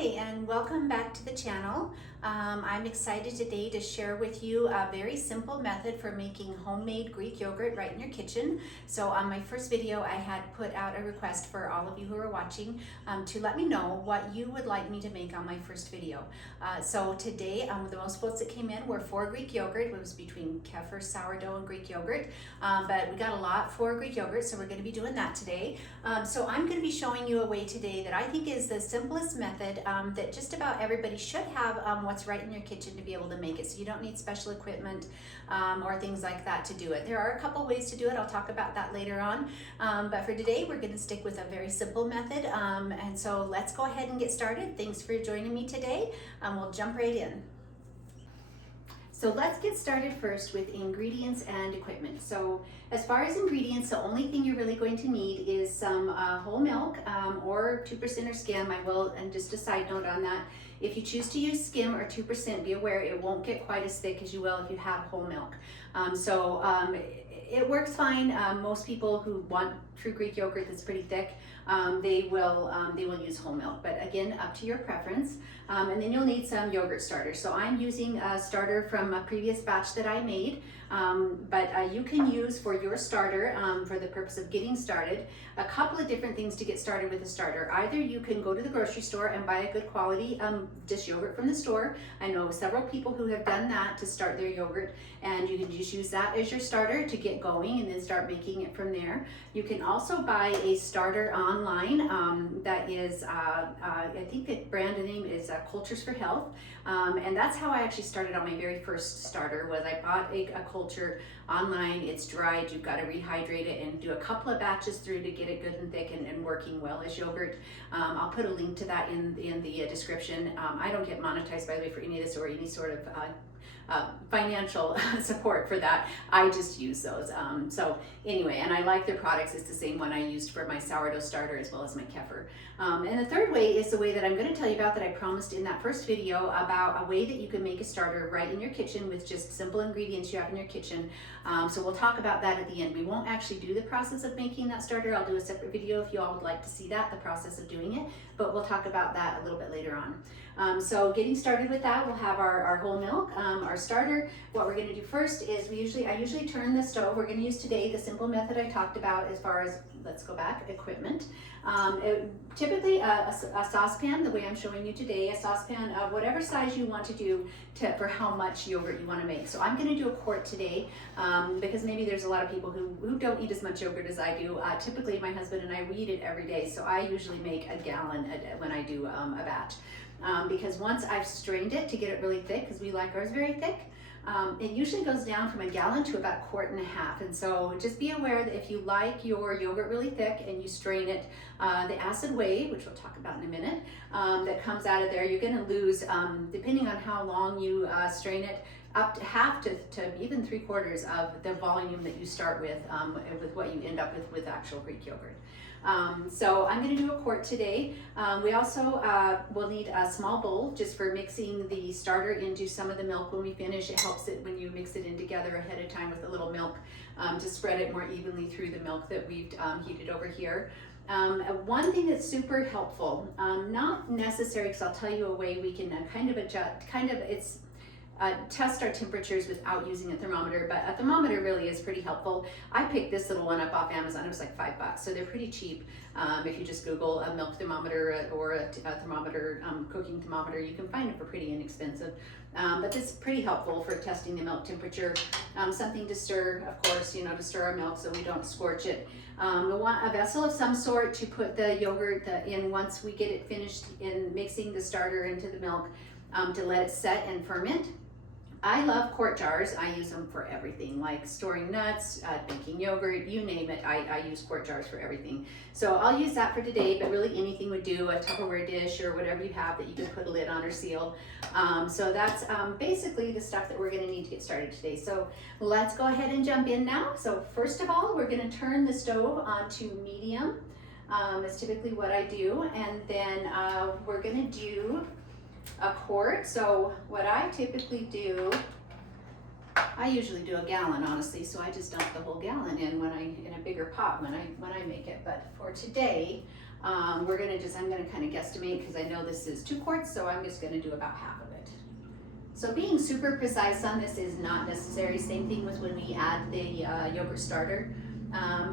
Hi, and welcome back to the channel. I'm excited today to share with you a very simple method for making homemade Greek yogurt right in your kitchen. So on my first video, I had put out a request for all of you who are watching to let me know what you would like me to make on my first video. So today, the most votes that came in were for Greek yogurt. It was between kefir, sourdough, and Greek yogurt, but we got a lot for Greek yogurt, so we're going to be doing that today. So I'm going to be showing you a way today that I think is the simplest method that just about everybody should have what's right in your kitchen to be able to make it. So you don't need special equipment or things like that to do it. There are a couple ways to do it. I'll talk about that later on. But for today, we're going to stick with a very simple method. And so let's go ahead and get started. Thanks for joining me today. We'll jump right in. So let's get started first with ingredients and equipment. So as far as ingredients, the only thing you're really going to need is some whole milk or 2% or skim. I will, and just a side note on that, if you choose to use skim or 2%, be aware it won't get quite as thick as you will if you have whole milk. It works fine. Most people who want true Greek yogurt that's pretty thick, they will use whole milk, but again, up to your preference. And then you'll need some yogurt starter. So I'm using a starter from a previous batch that I made, but you can use for your starter, for the purpose of getting started, a couple of different things to get started with a starter. Either you can go to the grocery store and buy a good quality dish yogurt from the store. I know several people who have done that to start their yogurt, and you can just use that as your starter to get going and then start making it from there. You can also buy a starter online that is, I think the brand name is Cultures for Health, and that's how I actually started on my very first starter. Was I bought a culture online. It's dried, you've got to rehydrate it and do a couple of batches through to get it good and thick and working well as yogurt. I'll put a link to that in the description. I don't get monetized, by the way, for any of this or any sort of financial support for that. I just use those. So anyway, and I like their products. It's the same one I used for my sourdough starter as well as my kefir. And the third way is the way that I'm going to tell you about that I promised in that first video about a way that you can make a starter right in your kitchen with just simple ingredients you have in your kitchen. So we'll talk about that at the end. We won't actually do the process of making that starter. I'll do a separate video if you all would like to see that, the process of doing it, but we'll talk about that a little bit later on. So getting started with that, we'll have our whole milk, our starter. What we're going to do first is I usually turn the stove. We're going to use today the simple method I talked about as far as, let's go back, equipment. Typically a saucepan, the way I'm showing you today, a saucepan of whatever size you want to do for how much yogurt you want to make. So I'm going to do a quart today because maybe there's a lot of people who don't eat as much yogurt as I do. Typically my husband and I, we eat it every day, so I usually make a gallon when I do a batch. Because once I've strained it to get it really thick, because we like ours very thick, it usually goes down from a gallon to about 1.5 quarts. And so just be aware that if you like your yogurt really thick and you strain it, the acid whey, which we'll talk about in a minute, that comes out of there, you're going to lose, depending on how long you strain it, up to half to even 3/4 of the volume that you start with what you end up with actual Greek yogurt. So I'm going to do a quart today. We also will need a small bowl just for mixing the starter into some of the milk when we finish. It helps it when you mix it in together ahead of time with a little milk to spread it more evenly through the milk that we've heated over here. One thing that's super helpful, not necessary because I'll tell you a way we can kind of adjust, test our temperatures without using a thermometer, but a thermometer really is pretty helpful. I picked this little one up off Amazon. It was like $5, so they're pretty cheap. If you just Google a milk thermometer or a thermometer, cooking thermometer, you can find it for pretty inexpensive. But this is pretty helpful for testing the milk temperature. Something to stir, of course, to stir our milk so we don't scorch it. We'll want a vessel of some sort to put the yogurt in once we get it finished in mixing the starter into the milk, to let it set and ferment. I love quart jars. I use them for everything, like storing nuts, making yogurt, you name it. I use quart jars for everything. So I'll use that for today, but really anything would do, a Tupperware dish or whatever you have that you can put a lid on or seal. So that's basically the stuff that we're going to need to get started today. So let's go ahead and jump in now. So first of all, we're going to turn the stove on to medium. That's typically what I do. And then we're going to do a quart. So what I typically do, I usually do a gallon, honestly, so I just dump the whole gallon in a bigger pot when I make it. But for today, I'm gonna kind of guesstimate because I know this is 2 quarts, so I'm just gonna do about half of it. So being super precise on this is not necessary. Same thing with when we add the yogurt starter.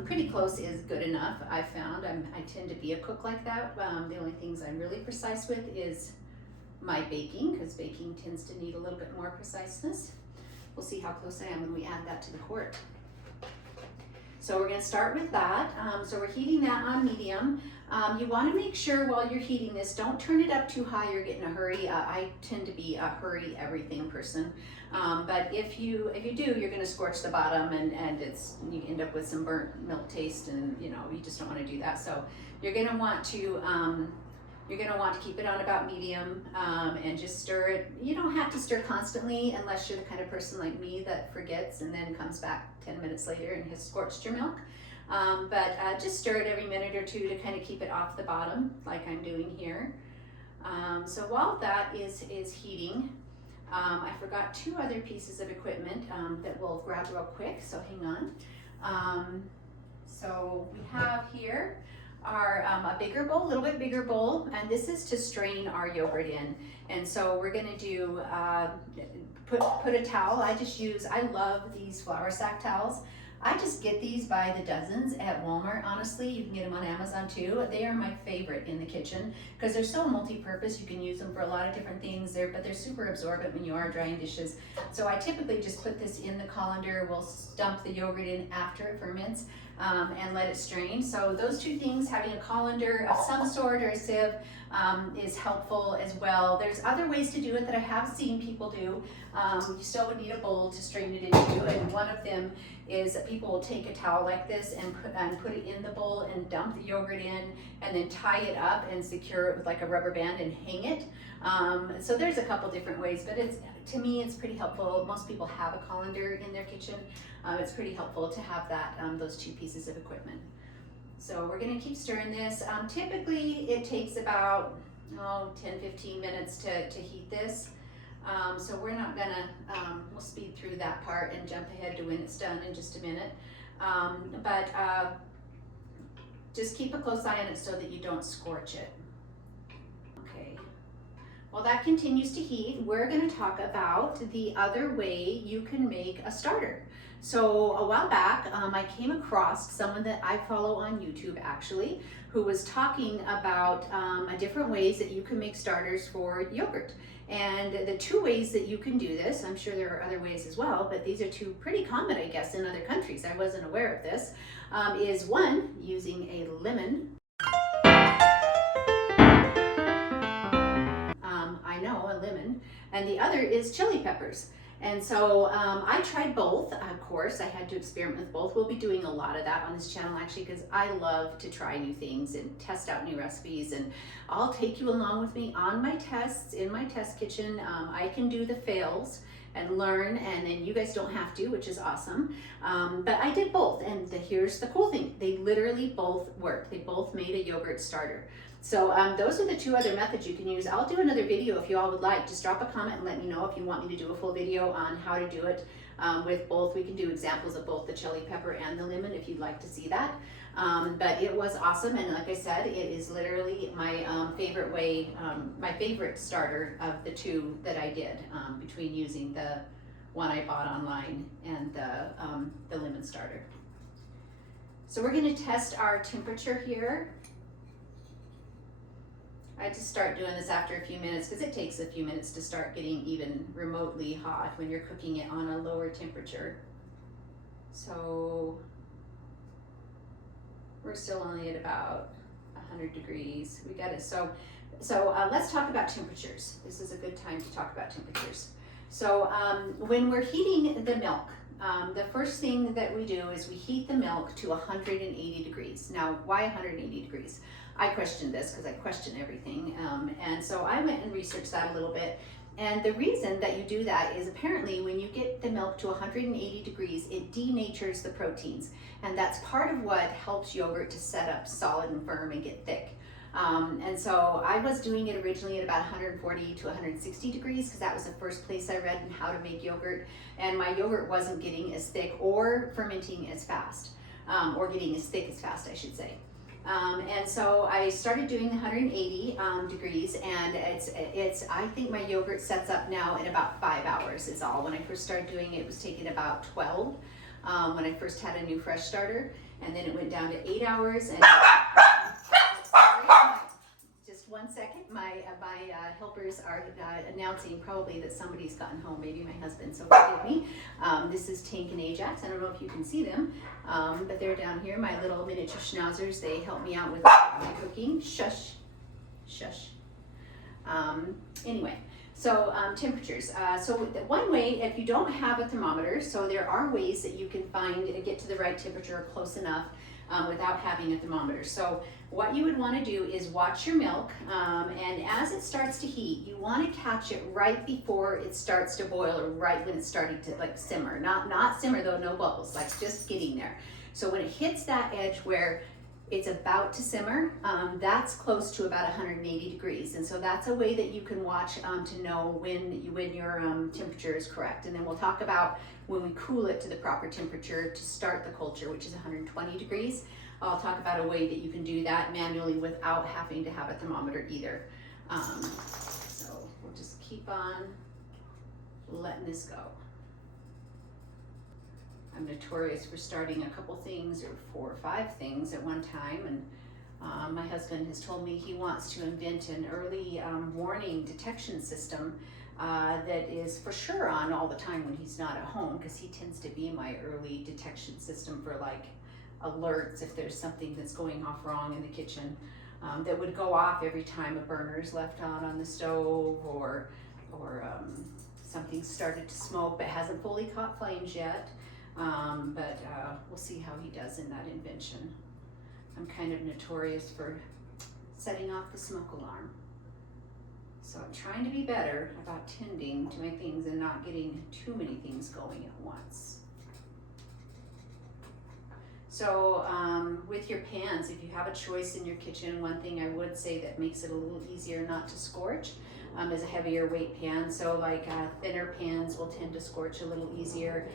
Pretty close is good enough, I've found. I tend to be a cook like that. The only things I'm really precise with is my baking, because baking tends to need a little bit more preciseness. We'll see how close I am when we add that to the quart. So we're going to start with that. So we're heating that on medium. You want to make sure while you're heating this, don't turn it up too high or get in a hurry. I tend to be a hurry everything person. But if you do, you're going to scorch the bottom and you end up with some burnt milk taste, and you just don't want to do that. So you're going to want to keep it on about medium and just stir it. You don't have to stir constantly unless you're the kind of person like me that forgets and then comes back 10 minutes later and has scorched your milk. But just stir it every minute or two to kind of keep it off the bottom like I'm doing here. So while that is heating, I forgot 2 other pieces of equipment that we'll grab real quick, so hang on. So we have here our a little bit bigger bowl, and this is to strain our yogurt in. And so we're gonna do, put a towel. I love these flour sack towels. I just get these by the dozens at Walmart, honestly. You can get them on Amazon too. They are my favorite in the kitchen because they're so multi-purpose. You can use them for a lot of different things there, but they're super absorbent when you are drying dishes. So I typically just put this in the colander. We'll dump the yogurt in after it ferments and let it strain. So those 2 things, having a colander of some sort or a sieve, is helpful as well. There's other ways to do it that I have seen people do. You still would need a bowl to strain it into, and one of them is that people will take a towel like this and put it in the bowl and dump the yogurt in and then tie it up and secure it with like a rubber band and hang it. So there's a couple different ways, but to me it's pretty helpful. Most people have a colander in their kitchen. It's pretty helpful to have that, those 2 pieces of equipment. So we're going to keep stirring this. Typically it takes about 10-15 minutes to heat this. So we're not gonna, we'll speed through that part and jump ahead to when it's done in just a minute. But just keep a close eye on it so that you don't scorch it. Okay. While that continues to heat, we're gonna talk about the other way you can make a starter. So a while back, I came across someone that I follow on YouTube actually, who was talking about different ways that you can make starters for yogurt. And the 2 ways that you can do this, I'm sure there are other ways as well, but these are 2 pretty common, I guess, in other countries. I wasn't aware of this. Is one, using a lemon. I know, a lemon. And the other is chili peppers. And so I tried both, of course. I had to experiment with both. We'll be doing a lot of that on this channel actually, because I love to try new things and test out new recipes, and I'll take you along with me on my tests in my test kitchen. I can do the fails and learn, and then you guys don't have to, which is awesome. But I did both, and here's the cool thing. They literally both worked. They both made a yogurt starter. So those are the 2 other methods you can use. I'll do another video if you all would like. Just drop a comment and let me know if you want me to do a full video on how to do it with both. We can do examples of both the chili pepper and the lemon if you'd like to see that. But it was awesome, and like I said, it is literally my favorite way, my favorite starter of the 2 that I did, between using the one I bought online and the lemon starter. So we're going to test our temperature here. I just start doing this after a few minutes because it takes a few minutes to start getting even remotely hot when you're cooking it on a lower temperature. So we're still only at about 100 degrees. We got it. So let's talk about temperatures. This is a good time to talk about temperatures. So when we're heating the milk, the first thing that we do is we heat the milk to 180 degrees. Now, why 180 degrees? I questioned this because I question everything. And so I went and researched that a little bit. And the reason that you do that is apparently when you get the milk to 180 degrees, it denatures the proteins. And that's part of what helps yogurt to set up solid and firm and get thick. And so I was doing it originally at about 140 to 160 degrees because that was the first place I read on how to make yogurt. And my yogurt wasn't getting as thick or fermenting as fast, or getting as thick as fast, I should say. And so I started doing the 180 degrees, and I think my yogurt sets up now in about 5 hours is all. When I first started doing it, it was taking about 12 when I first had a new fresh starter, and then it went down to 8 hours. And just 1 second, my helpers are announcing probably that somebody's gotten home, maybe my husband, so forgive me. This is Tank and Ajax. I don't know if you can see them, but they're down here, my little miniature schnauzers. They help me out with my cooking. Shush, shush. Anyway, so temperatures. So one way, if you don't have a thermometer, so there are ways that you can get to the right temperature close enough without having a thermometer. So what you would want to do is watch your milk, and as it starts to heat, you want to catch it right before it starts to boil, or right when it's starting to like simmer. Not simmer though, no bubbles, like just getting there. So when it hits that edge where it's about to simmer, that's close to about 180 degrees. And so that's a way that you can watch to know when your temperature is correct. And then we'll talk about when we cool it to the proper temperature to start the culture, which is 120 degrees. I'll talk about a way that you can do that manually without having to have a thermometer either. So we'll just keep on letting this go. I'm notorious for starting a couple things or 4 or 5 things at one time, and my husband has told me he wants to invent an early warning detection system that is for sure on all the time when he's not at home, because he tends to be my early detection system for like alerts if there's something that's going off wrong in the kitchen, that would go off every time a burner is left on the stove, or something started to smoke but hasn't fully caught flames yet. But we'll see how he does in that invention. I'm kind of notorious for setting off the smoke alarm. So I'm trying to be better about tending to my things and not getting too many things going at once. So with your pans, if you have a choice in your kitchen, one thing I would say that makes it a little easier not to scorch is a heavier weight pan. So like thinner pans will tend to scorch a little easier.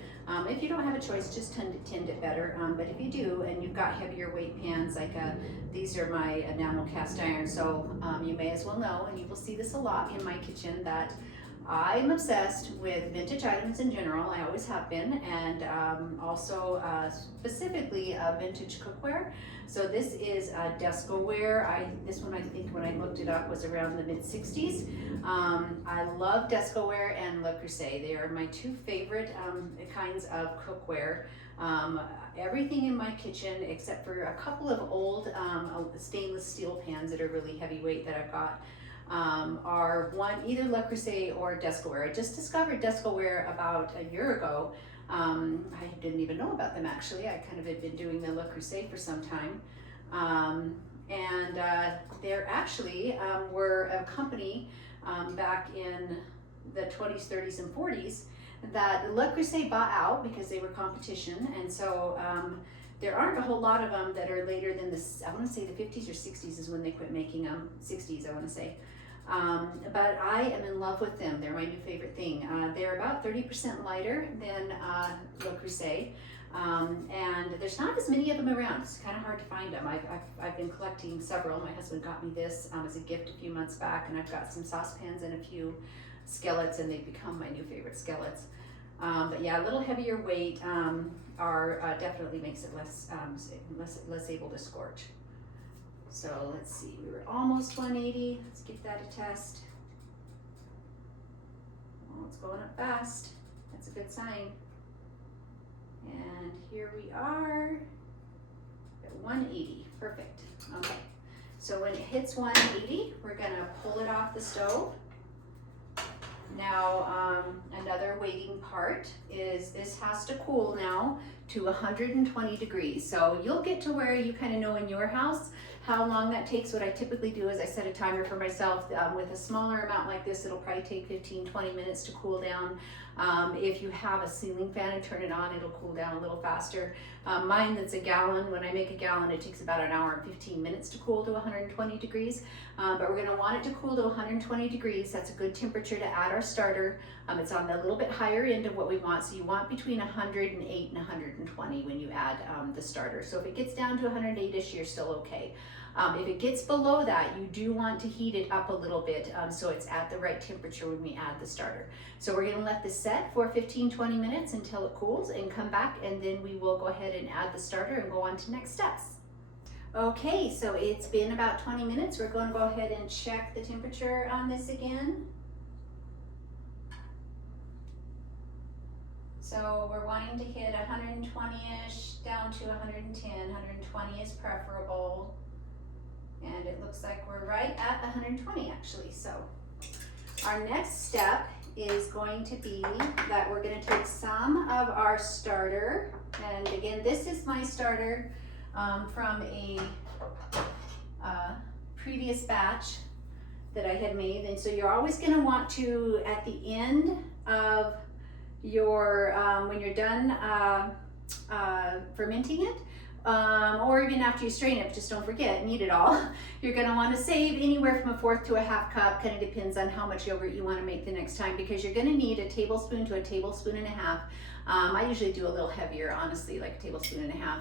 If you don't have a choice, just tend it better. But if you do, and you've got heavier weight pans, like these are my enamel cast iron, so you may as well know, and you will see this a lot in my kitchen, that I'm obsessed with vintage items in general. I always have been, and also specifically vintage cookware. So this is Descoware. This one, I think when I looked it up, was around the mid-60s. I love Descoware and Le Creuset. They are my 2 favorite kinds of cookware. Everything in my kitchen, except for a couple of old stainless steel pans that are really heavyweight that I've got, are either Le Creuset or Descoware. I just discovered Descoware about a year ago. I didn't even know about them actually. I kind of had been doing the Le Creuset for some time. And they're actually were a company back in the 20s, 30s, and 40s that Le Creuset bought out because they were competition. And so there aren't a whole lot of them that are later than I want to say the 50s or 60s is when they quit making them. 60s, I want to say. But I am in love with them. They're my new favorite thing. They're about 30% lighter than Le Creuset, and there's not as many of them around. It's kind of hard to find them. I've been collecting several. My husband got me this as a gift a few months back, and I've got some saucepans and a few skillets, and they've become my new favorite skillets. But yeah, a little heavier weight definitely makes it less able to scorch. So let's see, we were almost 180. Let's give that a test. Well, it's going up fast. That's a good sign. And here we are at 180. Perfect. Okay. So when it hits 180, we're going to pull it off the stove. Now, another waiting part is this has to cool now to 120 degrees. So you'll get to where you kind of know in your house how long that takes. What I typically do is I set a timer for myself. With a smaller amount like this, it'll probably take 15-20 minutes to cool down. If you have a ceiling fan and turn it on, it'll cool down a little faster. Mine that's a gallon, when I make a gallon, it takes about an hour and 15 minutes to cool to 120 degrees. But we're gonna want it to cool to 120 degrees. That's a good temperature to add our starter. It's on the little bit higher end of what we want. So you want between 108 and 120 when you add the starter. So if it gets down to 108-ish, you're still okay. If it gets below that, you do want to heat it up a little bit so it's at the right temperature when we add the starter. So we're gonna let this set for 15-20 minutes until it cools and come back, and then we will go ahead and add the starter and go on to next steps. Okay, so it's been about 20 minutes. We're going to go ahead and check the temperature on this again. So we're wanting to hit 120-ish down to 110. 120 is preferable. And it looks like we're right at 120 actually. So our next step is going to be that we're going to take some of our starter. And again, this is my starter from a previous batch that I had made. And so you're always going to want to, at the end of your, when you're done fermenting it, or even after you strain it, just don't forget, knead it all. You're going to want to save anywhere from 1/4 to 1/2 cup, kind of depends on how much yogurt you want to make the next time, because you're going to need a tablespoon to a tablespoon and a half. I usually do a little heavier, honestly, like a tablespoon and a half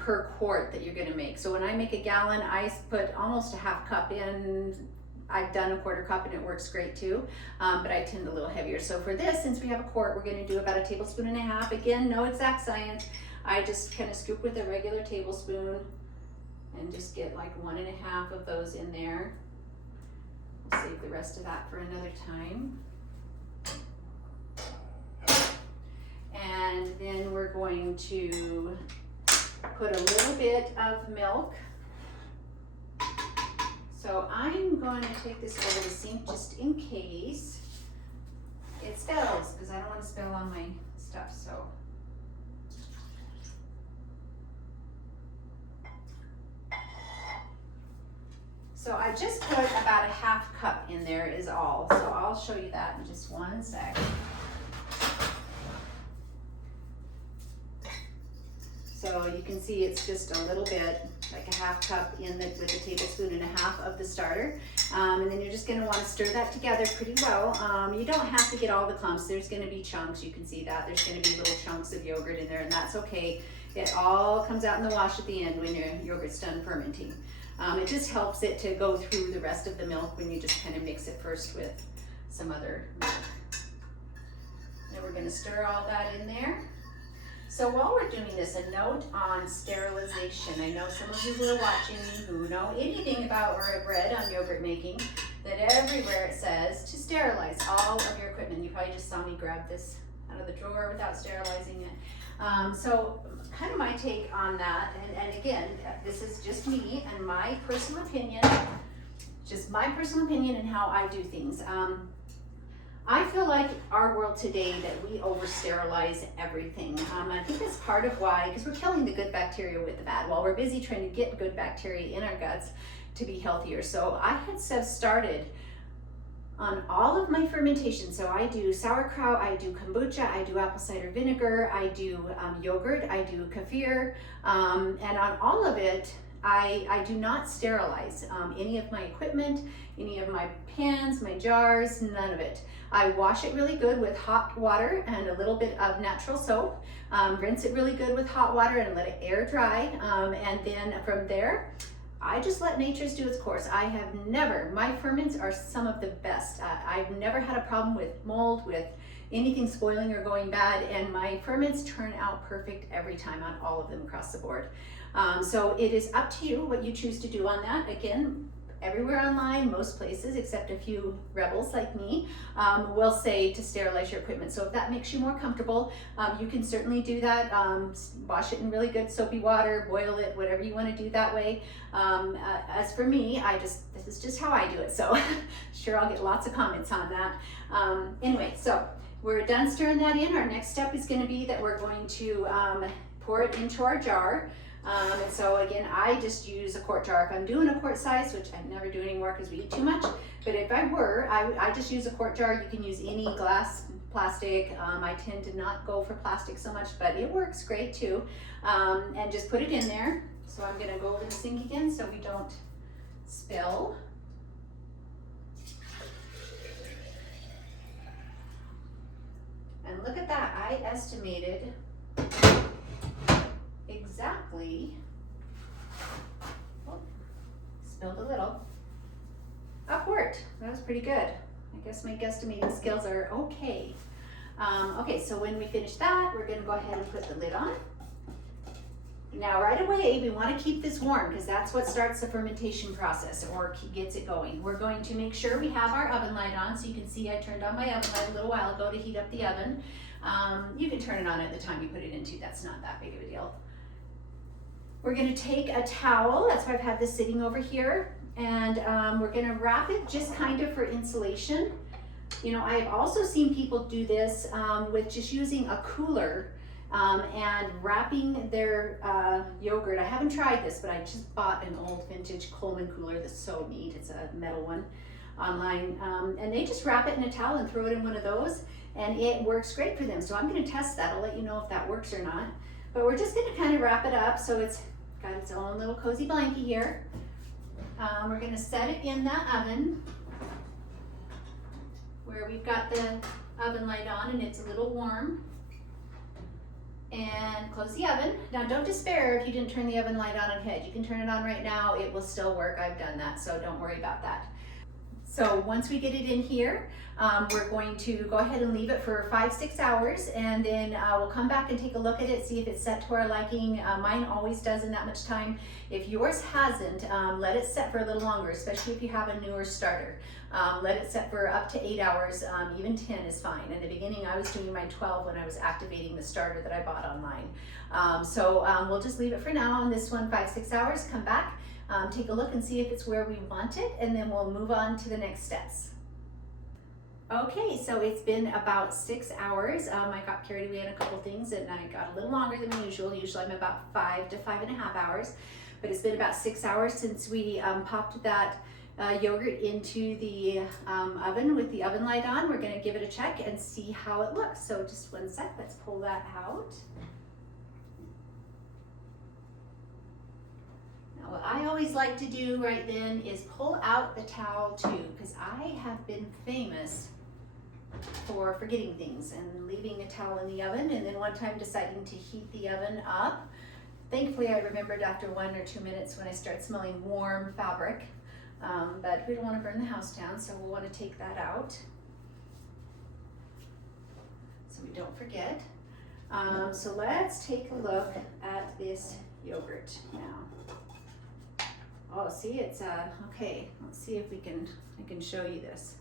per quart that you're going to make. So when I make a gallon, I put almost a 1/2 cup in. I've done a 1/4 cup and it works great too, but I tend a little heavier. So for this, since we have a quart, we're going to do about a tablespoon and a half. Again, no exact science. I just kind of scoop with a regular tablespoon and just get like 1 1/2 of those in there. We'll save the rest of that for another time. And then we're going to put a little bit of milk. So I'm going to take this over the sink just in case it spills, because I don't want to spill on my stuff. So I just put about a 1/2 cup in there is all. So I'll show you that in just one sec. So you can see it's just a little bit, like a 1/2 cup in with a tablespoon and a half of the starter. And then you're just gonna wanna stir that together pretty well. You don't have to get all the clumps. There's gonna be chunks, you can see that. There's gonna be little chunks of yogurt in there, and that's okay. It all comes out in the wash at the end when your yogurt's done fermenting. It just helps it to go through the rest of the milk when you just kind of mix it first with some other milk. Then we're gonna stir all that in there. So while we're doing this, a note on sterilization. I know some of you who are watching who know anything about or have read on yogurt making, that everywhere it says to sterilize all of your equipment. You probably just saw me grab this out of the drawer without sterilizing it. So kind of my take on that, and again, this is just me and my personal opinion, just my personal opinion and how I do things. I feel like our world today that we over sterilize everything. I think that's part of why, because we're killing the good bacteria with the bad while we're busy trying to get good bacteria in our guts to be healthier. So I had started on all of my fermentation. So I do sauerkraut, I do kombucha, I do apple cider vinegar, I do yogurt, I do kefir, and on all of it, I do not sterilize any of my equipment, any of my pans, my jars, none of it. I wash it really good with hot water and a little bit of natural soap. Rinse it really good with hot water and let it air dry. And then from there, I just let nature's do its course. I have never, my ferments are some of the best. I've never had a problem with mold, with anything spoiling or going bad, and my ferments turn out perfect every time on all of them across the board. So it is up to you what you choose to do on that. Again, everywhere online, most places, except a few rebels like me, will say to sterilize your equipment. So if that makes you more comfortable, you can certainly do that. Wash it in really good soapy water, boil it, whatever you want to do that way. As for me, this is just how I do it. So sure, I'll get lots of comments on that. Anyway, so we're done stirring that in. Our next step is going to be that we're going to pour it into our jar. And so again, I just use a quart jar. If I'm doing a quart size, which I never do anymore because we eat too much, but if I were, I just use a quart jar. You can use any glass, plastic. I tend to not go for plastic so much, but it works great too. And just put it in there. So I'm gonna go over the sink again so we don't spill. And look at that, I estimated exactly, oh, spilled a little, a quart. That was pretty good. I guess my guesstimating skills are okay. Okay, so when we finish that, we're gonna go ahead and put the lid on. Now right away, we wanna keep this warm because that's what starts the fermentation process or gets it going. We're going to make sure we have our oven light on. So you can see I turned on my oven light a little while ago to heat up the oven. You can turn it on at the time you put it into, that's not that big of a deal. We're gonna take a towel, that's why I've had this sitting over here, and we're gonna wrap it just kind of for insulation. You know, I've also seen people do this with just using a cooler and wrapping their yogurt. I haven't tried this, but I just bought an old vintage Coleman cooler that's so neat. It's a metal one online. And they just wrap it in a towel and throw it in one of those, and it works great for them. So I'm gonna test that. I'll let you know if that works or not. But we're just gonna kind of wrap it up so it's got its own little cozy blankie here. We're gonna set it in that oven where we've got the oven light on and it's a little warm. And close the oven. Now don't despair if you didn't turn the oven light on ahead. You can turn it on right now, it will still work. I've done that, so don't worry about that. So once we get it in here, we're going to go ahead and leave it for 5-6 hours, and then we'll come back and take a look at it, see if it's set to our liking. Mine always does in that much time. If yours hasn't, let it set for a little longer, especially if you have a newer starter. Let it set for up to 8 hours, even 10 is fine. In the beginning, I was doing my 12 when I was activating the starter that I bought online. We'll just leave it for now on this one, 5-6 hours, come back, take a look and see if it's where we want it, and then we'll move on to the next steps. Okay, so it's been about 6 hours. I got carried away on a couple things and I got a little longer than usual. Usually I'm about 5 to 5.5 hours, but it's been about 6 hours since we popped that yogurt into the oven with the oven light on. We're gonna give it a check and see how it looks. So just one sec, let's pull that out. Now what I always like to do right then is pull out the towel too, because I have been famous for forgetting things and leaving a towel in the oven, and then one time deciding to heat the oven up. Thankfully I remembered after 1 or 2 minutes when I start smelling warm fabric. But we don't want to burn the house down, so we'll want to take that out so we don't forget. So let's take a look at this yogurt now. Oh, see, it's okay. Let's see if I can show you this.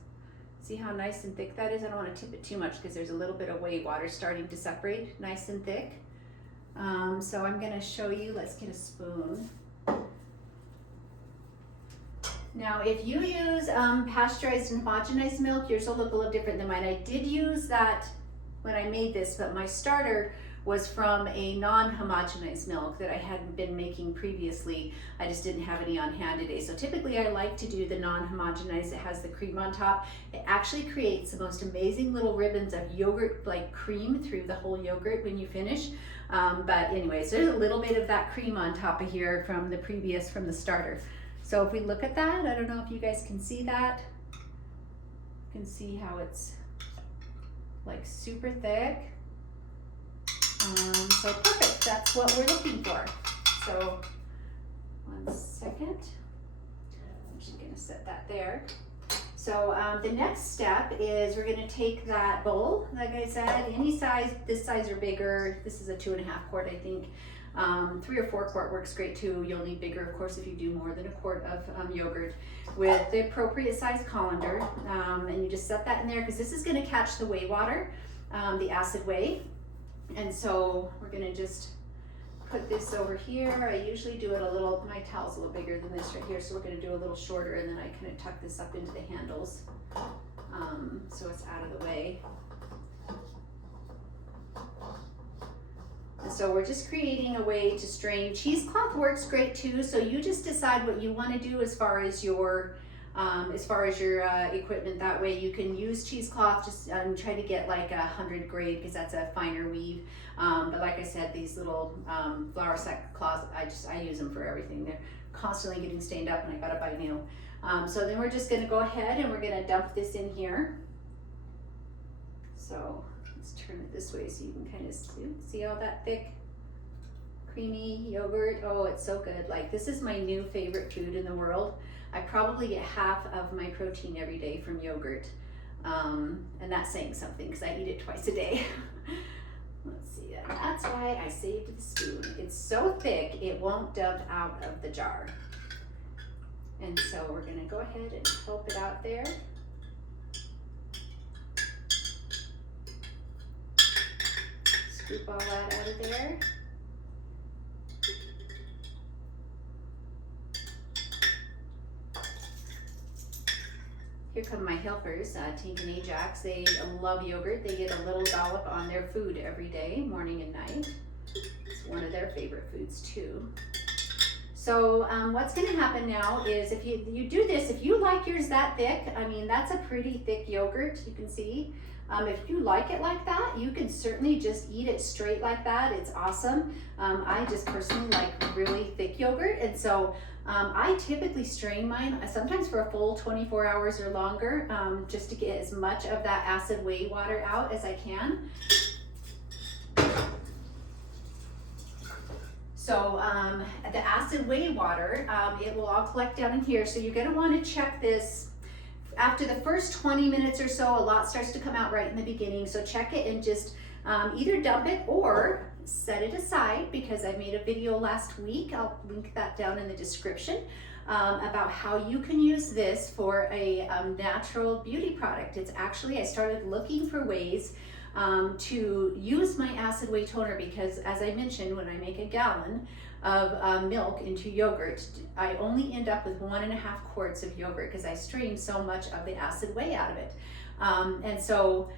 See how nice and thick that is? I don't want to tip it too much because there's a little bit of whey water starting to separate, nice and thick. So I'm going to show you. Let's get a spoon. Now, if you use pasteurized and homogenized milk, yours will look a little different than mine. I did use that when I made this, but my starter was from a non-homogenized milk that I hadn't been making previously. I just didn't have any on hand today. So typically I like to do the non-homogenized that has the cream on top. It actually creates the most amazing little ribbons of yogurt like cream through the whole yogurt when you finish. But anyways, there's a little bit of that cream on top of here from the starter. So if we look at that, I don't know if you guys can see that. You can see how it's like super thick. So perfect, that's what we're looking for. So 1 second, I'm just gonna set that there. So the next step is we're gonna take that bowl, like I said, any size, this size or bigger. This is a 2.5 quart, I think. 3 or 4 quart works great too. You'll need bigger, of course, if you do more than a quart of yogurt, with the appropriate size colander. And you just set that in there because this is gonna catch the whey water, the acid whey. And so we're gonna just put this over here. I usually do it a little, my towel's a little bigger than this right here, so we're gonna do a little shorter, and then I kind of tuck this up into the handles so it's out of the way. And so we're just creating a way to strain. Cheesecloth works great too, so you just decide what you want to do as far as your as far as your equipment. That way you can use cheesecloth, just try to get like 100 grade because that's a finer weave. But like I said, these little flour sack cloths, I use them for everything. They're constantly getting stained up and I gotta buy new. So then we're just gonna go ahead and we're gonna dump this in here. So let's turn it this way so you can kind of see all that thick, creamy yogurt. Oh, it's so good. Like, this is my new favorite food in the world. I probably get half of my protein every day from yogurt. And that's saying something because I eat it twice a day. Let's see, that's why I saved the spoon. It's so thick, it won't dump out of the jar. And so we're gonna go ahead and help it out there. Scoop all that out of there. Here come my helpers, Tink and Ajax. They love yogurt. They get a little dollop on their food every day, morning and night. It's one of their favorite foods too. So what's gonna happen now is if you do this, if you like yours that thick, I mean, that's a pretty thick yogurt, you can see. If you like it like that, you can certainly just eat it straight like that. It's awesome. I just personally like really thick yogurt, and so I typically strain mine sometimes for a full 24 hours or longer, just to get as much of that acid whey water out as I can. So the acid whey water, it will all collect down in here. So you're gonna wanna check this after the first 20 minutes or so. A lot starts to come out right in the beginning. So check it and just either dump it or set it aside, because I made a video last week. I'll link that down in the description about how you can use this for a natural beauty product. It's actually, I started looking for ways to use my acid whey toner, because as I mentioned, when I make a gallon of milk into yogurt, I only end up with 1.5 quarts of yogurt because I strain so much of the acid whey out of it. And so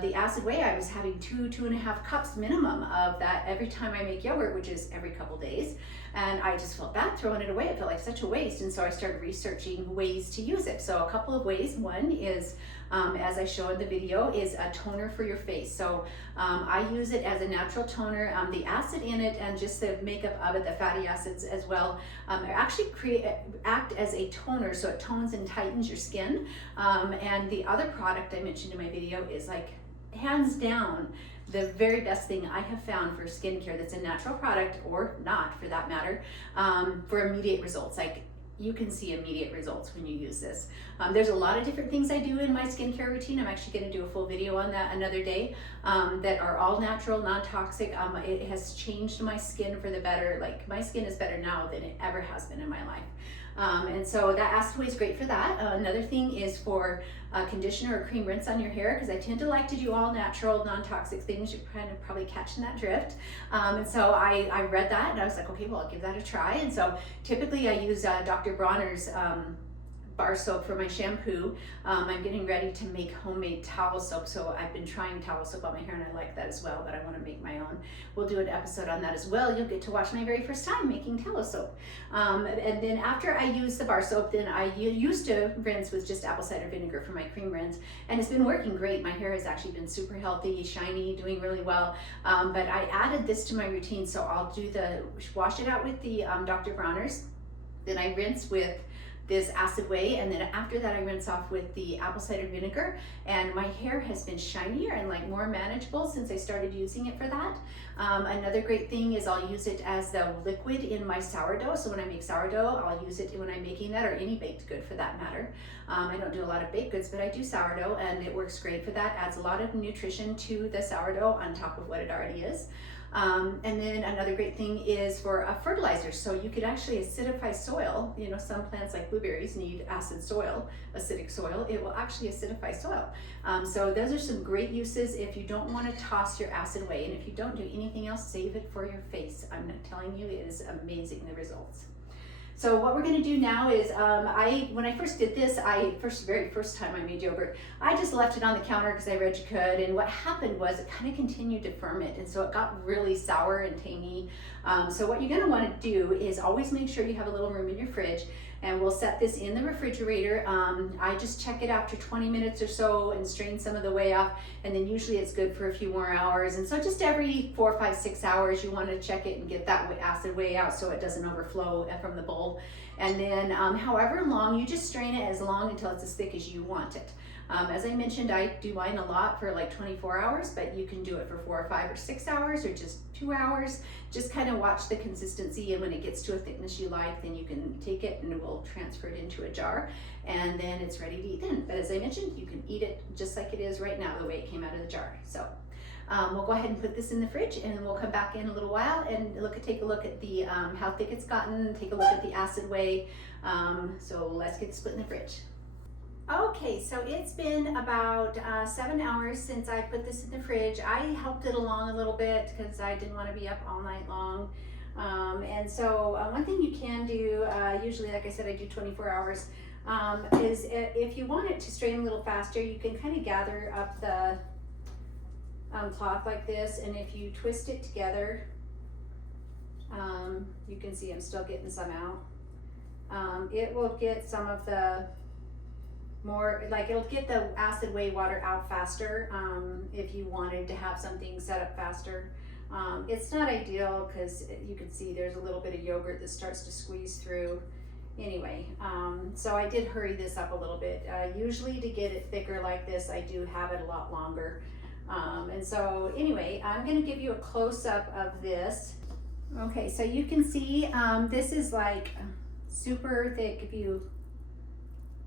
the acid whey, I was having 2.5 cups minimum of that every time I make yogurt, which is every couple days. And I just felt bad throwing it away. It felt like such a waste. And so I started researching ways to use it. So a couple of ways. One is, as I show in the video, is a toner for your face. So I use it as a natural toner. The acid in it and just the makeup of it, the fatty acids as well, actually act as a toner. So it tones and tightens your skin. And the other product I mentioned in my video is, like, hands down the very best thing I have found for skincare that's a natural product, or not for that matter, for immediate results. Like, you can see immediate results when you use this. There's a lot of different things I do in my skincare routine. I'm actually going to do a full video on that another day, that are all natural, non-toxic. It has changed my skin for the better. Like, my skin is better now than it ever has been in my life. And so that acid whey is great for that. Another thing is for a conditioner or cream rinse on your hair, because I tend to like to do all natural, non-toxic things. You're kind of probably catching that drift. And so I read that and I was like, okay, well, I'll give that a try. And so typically I use Dr. Bronner's bar soap for my shampoo. I'm getting ready to make homemade towel soap, so I've been trying towel soap on my hair and I like that as well, but I want to make my own. We'll do an episode on that as well. You'll get to watch my very first time making towel soap. And then after I use the bar soap, then I used to rinse with just apple cider vinegar for my cream rinse, and it's been working great. My hair has actually been super healthy, shiny, doing really well. But I added this to my routine, so I'll do wash it out with the Dr. Bronner's, then I rinse with this acid whey, and then after that I rinse off with the apple cider vinegar, and my hair has been shinier and like more manageable since I started using it for that. Another great thing is I'll use it as the liquid in my sourdough. So when I make sourdough, I'll use it when I'm making that, or any baked good for that matter. I don't do a lot of baked goods, but I do sourdough, and it works great for that. Adds a lot of nutrition to the sourdough on top of what it already is. And then another great thing is for a fertilizer. So you could actually acidify soil. You know, some plants like blueberries need acid soil, acidic soil. It will actually acidify soil. So those are some great uses if you don't want to toss your acid away. And if you don't do anything else, save it for your face. I'm not telling you, it is amazing, the results. So what we're gonna do now is, when I first did this, very first time I made yogurt, I just left it on the counter because I read you could, and what happened was it kind of continued to ferment, and so it got really sour and tangy. So what you're gonna wanna do is always make sure you have a little room in your fridge, And we'll set this in the refrigerator. I just check it after 20 minutes or so and strain some of the whey off, and then usually it's good for a few more hours. And so just every 4, 5, 6 hours you want to check it and get that acid whey out so it doesn't overflow from the bowl. And then however long, you just strain it as long until it's as thick as you want it. As I mentioned, I do mine a lot for like 24 hours, but you can do it for 4 or 5 or 6 hours or just 2 hours. Just kind of watch the consistency, and when it gets to a thickness you like, then you can take it and we'll transfer it into a jar, and then it's ready to eat then. But as I mentioned, you can eat it just like it is right now, the way it came out of the jar. So we'll go ahead and put this in the fridge, and then we'll come back in a little while and take a look at the how thick it's gotten, take a look at the acid whey. So let's get split in the fridge. Okay, so it's been about 7 hours since I put this in the fridge. I helped it along a little bit because I didn't want to be up all night long. And so one thing you can do, usually, like I said, I do 24 hours, is if you want it to strain a little faster, you can kind of gather up the cloth like this, and if you twist it together, you can see I'm still getting some out. It will get some of the more, like, it'll get the acid whey water out faster if you wanted to have something set up faster. It's not ideal because you can see there's a little bit of yogurt that starts to squeeze through. Anyway, so I did hurry this up a little bit. Usually to get it thicker like this, I do have it a lot longer. And so anyway, I'm going to give you a close-up of this. Okay, so you can see this is like super thick. If you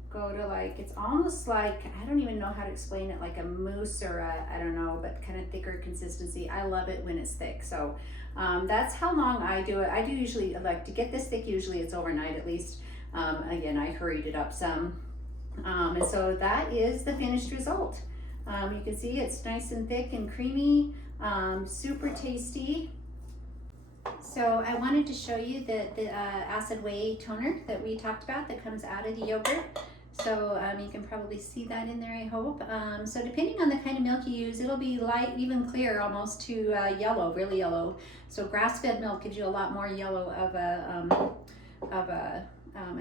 go to, like, it's almost like, I don't even know how to explain it, like a mousse or I don't know, but kind of thicker consistency. I love it when it's thick. So that's how long I do it. I do usually, like, to get this thick, usually it's overnight at least. Again, I hurried it up some. And so that is the finished result. You can see it's nice and thick and creamy, super tasty. So I wanted to show you the acid whey toner that we talked about that comes out of the yogurt. So you can probably see that in there, I hope. So depending on the kind of milk you use, it'll be light, even clear almost to yellow, really yellow. So grass-fed milk gives you a lot more yellow of a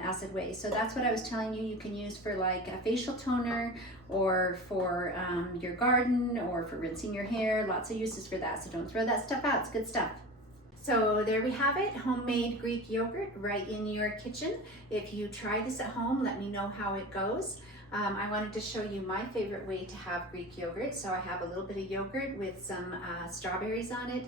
acid whey. So that's what I was telling you. You can use for like a facial toner, or for your garden, or for rinsing your hair. Lots of uses for that. So don't throw that stuff out. It's good stuff. So there we have it, homemade Greek yogurt right in your kitchen. If you try this at home, let me know how it goes. I wanted to show you my favorite way to have Greek yogurt. So I have a little bit of yogurt with some strawberries on it,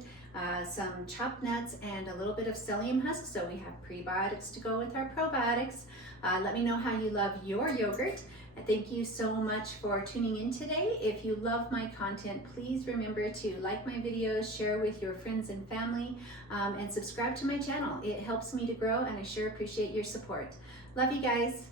some chopped nuts, and a little bit of psyllium husk. So we have prebiotics to go with our probiotics. Let me know how you love your yogurt. Thank you so much for tuning in today. If you love my content, please remember to like my videos, share with your friends and family, and subscribe to my channel. It helps me to grow, and I sure appreciate your support. Love you guys.